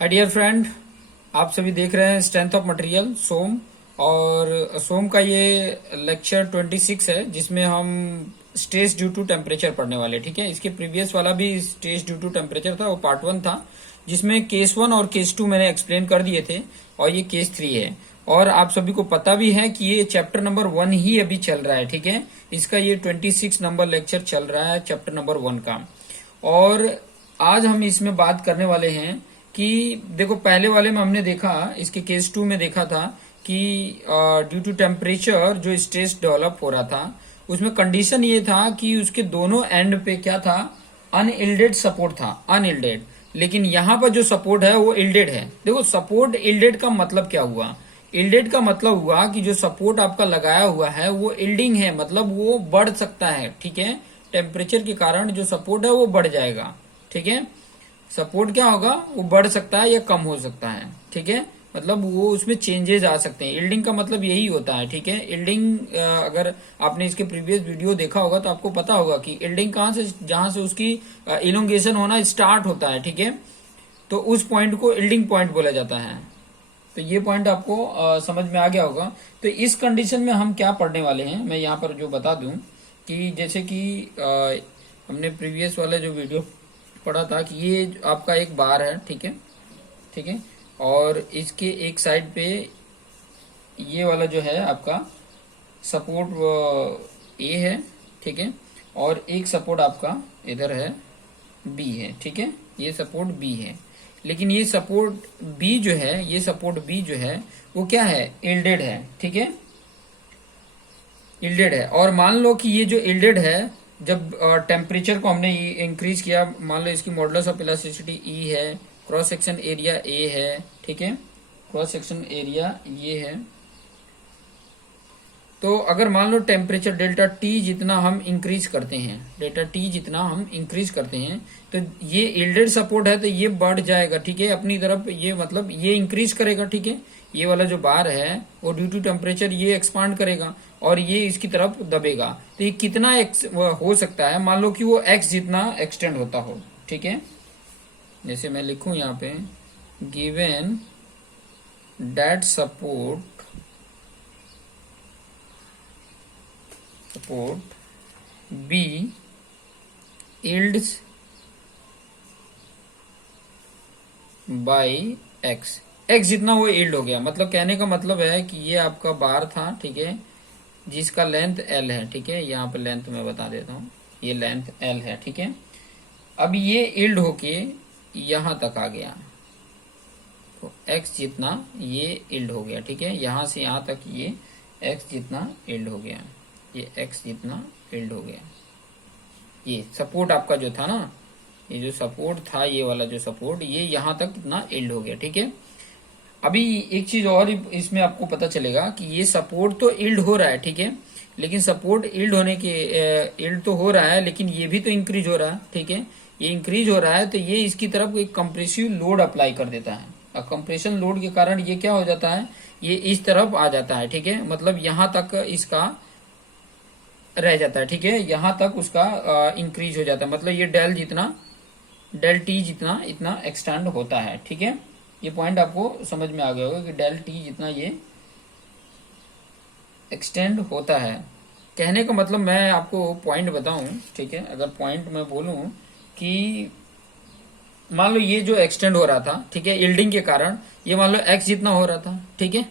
Hi dear friend, आप सभी देख रहे हैं स्ट्रेंथ ऑफ मटेरियल सोम। और सोम का ये लेक्चर 26 है जिसमें हम स्ट्रेस ड्यू टू टेम्परेचर पढ़ने वाले। ठीक है, इसके प्रीवियस वाला भी स्ट्रेस ड्यू टू टेम्परेचर था, वो पार्ट 1 था जिसमें केस 1 और केस 2 मैंने एक्सप्लेन कर दिए थे और ये केस 3 है। और आप सभी को पता भी है कि ये चैप्टर नंबर 1 ही अभी चल रहा है। ठीक है, इसका ये 26 नंबर लेक्चर चल रहा है चैप्टर नंबर 1 का। और आज हम इसमें बात करने वाले हैं कि देखो, पहले वाले में हमने देखा, इसके केस 2 में देखा था कि ड्यू टू टेम्परेचर जो स्ट्रेस डेवलप हो रहा था उसमें कंडीशन ये था कि उसके दोनों एंड पे क्या था, अनइल्डेड सपोर्ट था, अनइल्डेड। लेकिन यहाँ पर जो सपोर्ट है वो इल्डेड है। देखो, सपोर्ट इल्डेड का मतलब क्या हुआ? इल्डेड का मतलब हुआ कि जो सपोर्ट आपका लगाया हुआ है वो इल्डिंग है, मतलब वो बढ़ सकता है। ठीक है, टेम्परेचर के कारण जो सपोर्ट है वो बढ़ जाएगा। ठीक है, सपोर्ट क्या होगा, वो बढ़ सकता है या कम हो सकता है। ठीक है, मतलब वो उसमें चेंजेस आ सकते हैं। इल्डिंग का मतलब यही होता है। ठीक है, इल्डिंग अगर आपने इसके प्रीवियस वीडियो देखा होगा तो आपको पता होगा कि इल्डिंग कहाँ से, जहां से उसकी इलोंगेशन होना स्टार्ट होता है। ठीक है, तो उस पॉइंट को इल्डिंग पॉइंट बोला जाता है। तो ये पॉइंट आपको समझ में आ गया होगा। तो इस कंडीशन में हम क्या पढ़ने वाले हैं, मैं यहाँ पर जो बता दूं कि जैसे कि हमने प्रीवियस वाला जो वीडियो पढ़ा था कि ये आपका एक बार है। ठीक है, ठीक है, और इसके एक साइड पे ये वाला जो है आपका सपोर्ट ए है। ठीक है, और एक सपोर्ट आपका इधर है बी है। ठीक है, ये सपोर्ट बी है। लेकिन ये सपोर्ट बी जो है, ये सपोर्ट बी जो है वो क्या है, इल्डेड है। ठीक है, इल्डेड है। और मान लो कि ये जो इल्डेड है, जब टेम्परेचर को हमने इंक्रीज किया, मान लो इसकी मॉडुलस ऑफ इलास्टिसिटी ई है, क्रॉस सेक्शन एरिया ए है। ठीक है, क्रॉस सेक्शन एरिया ये है। तो अगर मान लो टेम्परेचर डेल्टा टी जितना हम इंक्रीज करते हैं, डेल्टा टी जितना हम इंक्रीज करते हैं, तो ये इल्डेड सपोर्ट है तो ये बढ़ जाएगा। ठीक है, अपनी तरफ ये मतलब ये इंक्रीज करेगा। ठीक है, ये वाला जो बार है वो ड्यू टू टेम्परेचर ये एक्सपांड करेगा और ये इसकी तरफ दबेगा। तो ये कितना हो सकता है, मान लो कि वो एक्स जितना एक्सटेंड होता हो। ठीक है, जैसे मैं लिखूं यहाँ पे, given that support B yields by X, X जितना वो यील्ड हो गया। मतलब कहने का मतलब है कि ये आपका बार था। ठीक है, जिसका लेंथ एल है। ठीक है, यहाँ पे लेंथ मैं बता देता हूँ, ये लेंथ एल है। ठीक है, अब ये यील्ड होके यहां तक आ गया तो एक्स जितना ये यील्ड हो गया। ठीक है, यहां से यहां तक ये एक्स जितना यील्ड हो गया, ये एक्स जितना यील्ड हो गया। ये सपोर्ट आपका जो था ना, ये जो सपोर्ट था, ये वाला जो सपोर्ट, ये यहां तक कितना यील्ड हो गया। ठीक है, अभी एक चीज और इसमें आपको पता चलेगा कि ये सपोर्ट तो यील्ड हो रहा है। ठीक है, लेकिन सपोर्ट यील्ड होने के यील्ड तो हो रहा है, लेकिन ये भी तो इंक्रीज हो रहा है। ठीक है, ये इंक्रीज हो रहा है तो ये इसकी तरफ एक कंप्रेसिव लोड अप्लाई कर देता है। और कंप्रेशन लोड के कारण ये क्या हो जाता है, ये इस तरफ आ जाता है। ठीक है, मतलब यहां तक इसका रह जाता है। ठीक है, यहां तक उसका इंक्रीज हो जाता है, मतलब ये डेल जितना, डेल टी जितना इतना एक्सटेंड होता है। ठीक है, ये पॉइंट आपको समझ में आ गया होगा कि डेल टी जितना ये एक्सटेंड होता है। कहने का मतलब मैं आपको पॉइंट बताऊं। ठीक है, अगर पॉइंट मैं बोलूं कि मान लो ये जो एक्सटेंड हो रहा था, ठीक है, यील्डिंग के कारण, ये मान लो एक्स जितना हो रहा था। ठीक है,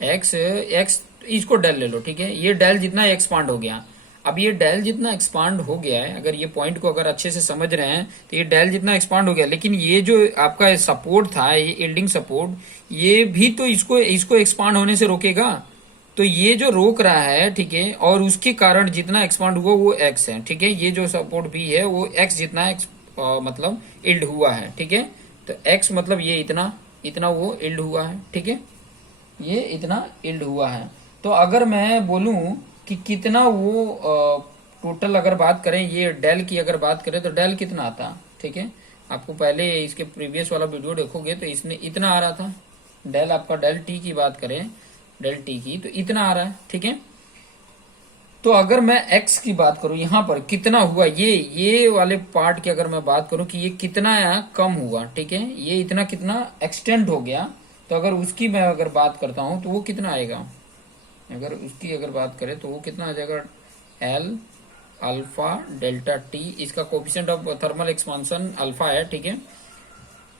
एक्स एक्स इसको डेल ले लो। ठीक है, ये डेल जितना एक्सपांड हो गया। अब ये डेल जितना एक्सपांड हो गया है, अगर ये पॉइंट को अगर अच्छे से समझ रहे हैं तो ये डेल जितना एक्सपांड हो गया, लेकिन ये जो आपका सपोर्ट था, ये यील्डिंग सपोर्ट, ये भी तो इसको इसको एक्सपांड होने से रोकेगा। तो ये जो रोक रहा है, ठीक है, और उसके कारण जितना एक्सपांड हुआ वो एक्स है। ठीक है, ये जो सपोर्ट भी है वो एक्स जितना मतलब यील्ड हुआ है। ठीक है, तो एक्स मतलब ये इतना इतना वो यील्ड हुआ है। ठीक है, ये इतना यील्ड हुआ है। तो अगर मैं बोलूं कि कितना वो टोटल अगर बात करें, ये डेल की अगर बात करें तो डेल कितना आता। ठीक है, आपको पहले इसके प्रीवियस वाला वीडियो देखोगे तो इसमें इतना आ रहा था डेल, आपका डेल टी की बात करें, डेल टी की, तो इतना आ रहा है। ठीक है, तो अगर मैं x की बात करूं यहाँ पर कितना हुआ, ये वाले पार्ट की अगर मैं बात करूं कि ये कितना यहाँ कम हुआ, ठीक है, ये इतना कितना एक्सटेंड हो गया, तो अगर उसकी मैं अगर बात करता हूं तो वो कितना आएगा, अगर उसकी अगर बात करें तो वो कितना आ जाएगा, एल अल्फा डेल्टा टी, इसका coefficient of thermal expansion alpha है, ठीक है,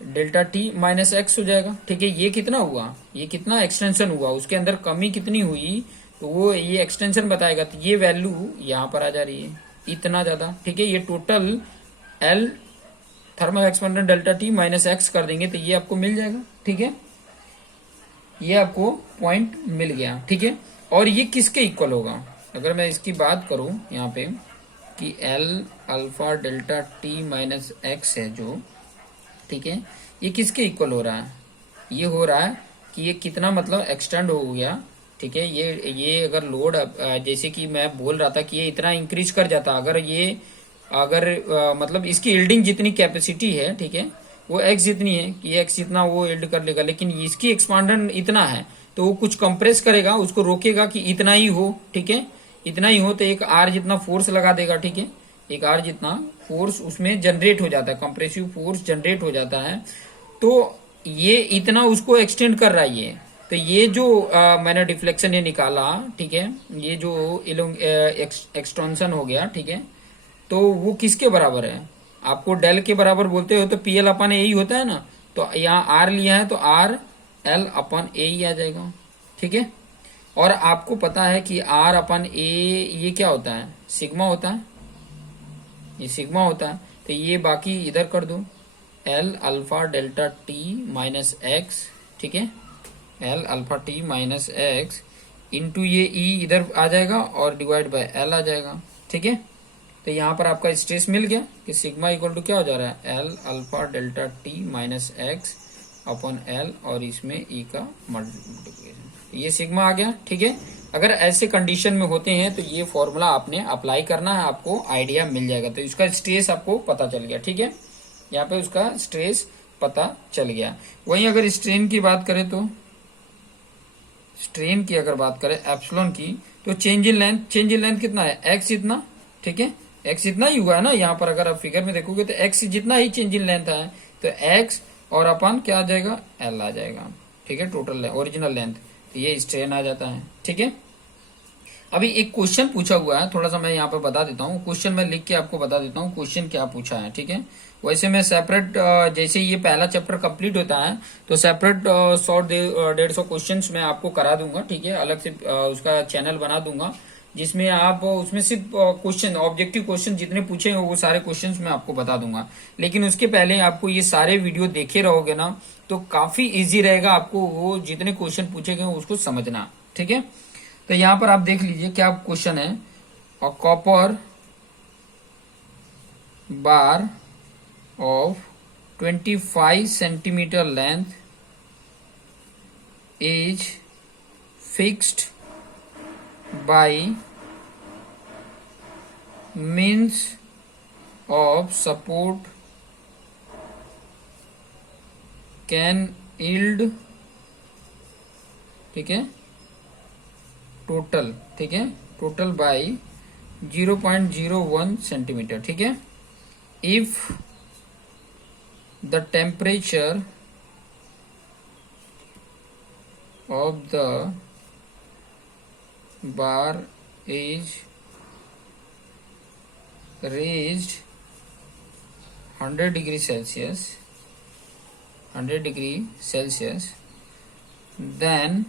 डेल्टा टी माइनस एक्स हो जाएगा, ठीक है। ये कितना हुआ, ये कितना एक्सटेंशन हुआ, उसके अंदर कमी कितनी हुई, तो वो ये एक्सटेंशन बताएगा, तो ये वैल्यू यहाँ पर आ जा रही है इतना ज्यादा, ठीक है। ये total L thermal expansion delta T minus x कर देंगे तो ये आपको मिल जाएगा, ठीक है, ये आपको पॉइंट मिल गया, ठीक है। और ये किसके इक्वल होगा, अगर मैं इसकी बात करूं यहाँ पे कि L alpha delta T minus x है जो, ठीक है, ये किसके इक्वल हो रहा है, ये हो रहा है कि ये कितना मतलब एक्सटेंड हो गया, ठीक है। ये अगर लोड जैसे कि मैं बोल रहा था कि ये इतना इंक्रीज कर जाता, अगर मतलब इसकी यील्डिंग जितनी कैपेसिटी है, ठीक है, वो एक्स जितनी है कि एक्स जितना वो यील्ड कर लेगा, लेकिन इसकी एक्सपांडन इतना है तो वो कुछ कंप्रेस करेगा, उसको रोकेगा कि इतना ही हो, ठीक है, इतना ही हो, तो एक आर जितना फोर्स लगा देगा, ठीक है, एक आर जितना फोर्स उसमें जनरेट हो जाता है, कंप्रेसिव फोर्स जनरेट हो जाता है, तो ये इतना उसको एक्सटेंड कर रहा है ये, तो ये जो मैंने डिफ्लेक्शन ये निकाला, ठीक है, ये जो एक्सटेंशन हो गया, ठीक है, तो वो किसके बराबर है, आपको डेल के बराबर बोलते हो तो पीएल अपन ए ही होता है ना, तो यहाँ आर लिया है तो आर एल अपन ए ही आ जाएगा, ठीक है। और आपको पता है कि आर अपन ए ये क्या होता है, सिग्मा होता है, ये सिग्मा होता है, तो ये बाकी इधर कर दो, L alpha delta T minus x, ठीक है, L alpha T minus x into ये ई इधर आ जाएगा और डिवाइड बाय एल आ जाएगा, ठीक है। तो यहाँ पर आपका स्ट्रेस मिल गया कि सिग्मा इक्वल टू क्या हो जा रहा है, L alpha delta T minus x upon L और इसमें ई का मल्टीप्लिकेशन, ये सिग्मा आ गया, ठीक है। अगर ऐसे कंडीशन में होते हैं तो ये फॉर्मूला आपने अप्लाई करना है, आपको आइडिया मिल जाएगा, तो इसका स्ट्रेस आपको पता चल गया, ठीक है, यहाँ पे उसका स्ट्रेस पता चल गया। वहीं अगर स्ट्रेन की बात करें तो स्ट्रेन की अगर बात करें एप्सिलॉन की, तो चेंज इन लेंथ कितना है, एक्स इतना, ठीक है, एक्स इतना ही हुआ है ना, यहाँ पर अगर आप फिगर में देखोगे तो एक्स जितना ही चेंज इन लेंथ है, तो एक्स और अपन क्या आ जाएगा, एल आ जाएगा, ठीक है, टोटल ओरिजिनल लेंथ, तो ये स्ट्रेन आ जाता है, ठीक है। अभी एक क्वेश्चन पूछा हुआ है, थोड़ा सा मैं यहाँ पे बता देता हूँ, क्वेश्चन मैं लिख के आपको बता देता हूँ क्वेश्चन क्या पूछा है, ठीक है। वैसे मैं सेपरेट जैसे ये पहला चैप्टर कंप्लीट होता है तो सेपरेट 100-150 क्वेश्चन मैं आपको करा दूंगा, ठीक है, अलग से उसका चैनल बना दूंगा जिसमें आप उसमें सिर्फ क्वेश्चन ऑब्जेक्टिव क्वेश्चन जितने पूछे हैं वो सारे क्वेश्चंस मैं आपको बता दूंगा, लेकिन उसके पहले आपको ये सारे वीडियो देखे रहोगे ना तो काफी इजी रहेगा आपको वो जितने क्वेश्चन पूछे गए उसको समझना, ठीक है। तो यहाँ पर आप देख लीजिए क्या क्वेश्चन है, और copper bar of 25 centimeter length is fixed by means of support can yield, ठीक है, टोटल, ठीक है, टोटल बाय 0.01 सेंटीमीटर, ठीक है, if the temperature of the bar is raised 100 degree Celsius, 100 degree Celsius, then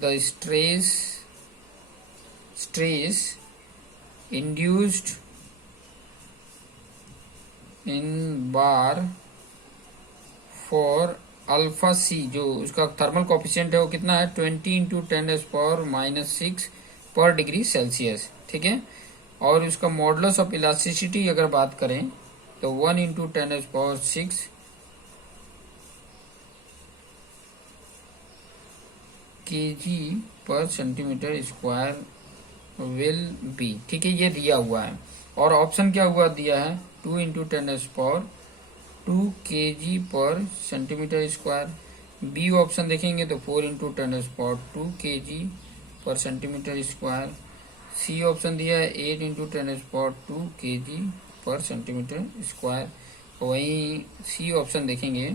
the stress induced in bar for alpha c, जो उसका thermal coefficient है वो कितना है 20 इंटू 10⁻⁻⁶ पर डिग्री सेल्सियस, ठीक है। और उसका मॉडुलस ऑफ इलास्टिसिटी अगर बात करें तो 1 इंटू 10⁻⁶ kg पर सेंटीमीटर स्क्वायर विल बी, ठीक है, ये दिया हुआ है। और ऑप्शन क्या हुआ दिया है 2 इंटू 10⁻² kg पर सेंटीमीटर स्क्वायर, बी ऑप्शन देखेंगे तो 4 इंटू 10⁻² kg पर सेंटीमीटर स्क्वायर। सी ऑप्शन दिया है 8 इंटू 10⁻², kg पर सेंटीमीटर स्क्वायर। वहीं सी ऑप्शन देखेंगे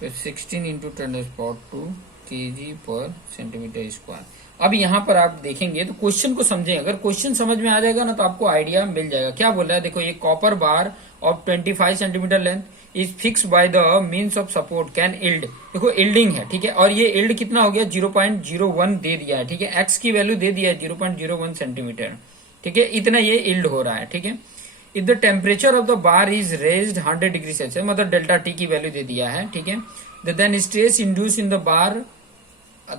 तो 16 इंटू 10⁻², kg पर सेंटीमीटर स्क्वायर। अब यहाँ पर आप देखेंगे तो क्वेश्चन को समझें, अगर क्वेश्चन समझ में आ जाएगा ना तो आपको आइडिया मिल जाएगा। क्या बोल रहा है, देखो, ये copper bar of 25 centimetre length is fix by the means of support can yield. देखो इल्डिंग है, ठीक है, और ये इल्ड कितना हो गया, 0.01 दे दिया है, ठीक है, एक्स की वैल्यू दे दिया है 0.01 सेंटीमीटर, ठीक है, इतना ये इल्ड हो रहा है, ठीक है। If the temperature of the bar is raised 100 degree Celsius, मतलब डेल्टा टी की वैल्यू दे दिया है, ठीक है, then stress induce in the bar,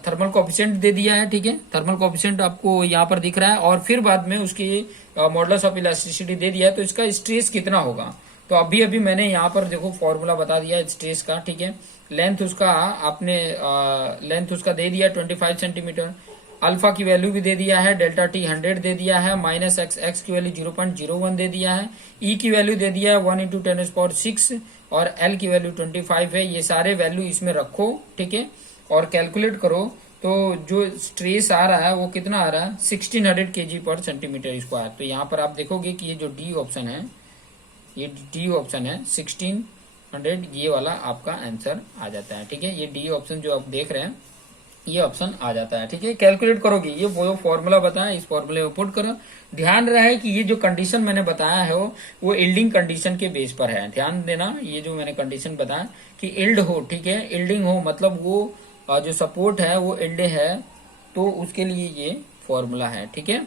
thermal coefficient दे दिया है, ठीक है, थर्मल कोएफिशिएंट आपको यहाँ पर दिख रहा है, और फिर बाद में उसकी मॉडुलस ऑफ इलास्टिसिटी दे दिया है, तो इसका स्ट्रेस कितना होगा। तो अभी अभी मैंने यहाँ पर देखो फॉर्मूला बता दिया है स्ट्रेस का, ठीक है। लेंथ उसका आपने लेंथ उसका दे दिया 25 सेंटीमीटर, अल्फा की वैल्यू भी दे दिया है, डेल्टा टी 100 दे दिया है, माइनस एक्स की वैल्यू 0.01 दे दिया है, ई की वैल्यू दे दिया है 1 इंटू 10⁻⁶, और एल की वैल्यू 25 है। ये सारे वैल्यू इसमें रखो, ठीक है, और कैलकुलेट करो, तो जो स्ट्रेस आ रहा है वो कितना आ रहा है, 1600 kg पर सेंटीमीटर स्क्वायर। तो यहाँ पर आप देखोगे कि ये जो डी ऑप्शन है, ये डी ऑप्शन है 1600, ये वाला आपका आंसर आ जाता है, ठीक है। ये डी ऑप्शन जो आप देख रहे हैं ये ऑप्शन आ जाता है, ठीक है। कैलकुलेट करोगे, ये वो फॉर्मूला बताया, इस फॉर्मूले में पुट करो। ध्यान रहे कि ये जो कंडीशन मैंने बताया है वो इल्डिंग कंडीशन के बेस पर है। ध्यान देना, ये जो मैंने कंडीशन बताया कि इल्ड हो, ठीक है, इल्डिंग हो, मतलब वो जो सपोर्ट है वो इल्ड है, तो उसके लिए ये फॉर्मूला है, ठीक है।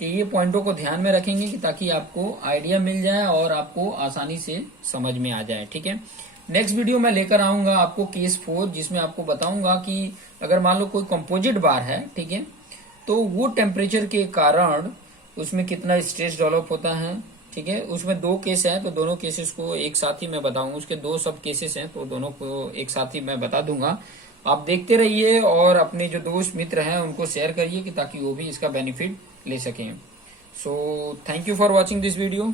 कि ये पॉइंटों को ध्यान में रखेंगे कि ताकि आपको आइडिया मिल जाए और आपको आसानी से समझ में आ जाए, ठीक है। नेक्स्ट वीडियो मैं लेकर आऊंगा आपको केस 4, जिसमें आपको बताऊंगा कि अगर मान लो कोई कंपोजिट बार है, ठीक है, तो वो टेम्परेचर के कारण उसमें कितना स्ट्रेस डेवलप होता है, ठीक है। उसमें 2 केस हैं, तो दोनों केसेस को एक साथ ही मैं बताऊंगा। उसके 2 सब केसेस हैं, तो दोनों को एक साथ ही मैं बता दूंगा। आप देखते रहिए और अपने जो दोस्त मित्र हैं उनको शेयर करिए कि ताकि वो भी इसका बेनिफिट ले सकें। So thank you for watching this video.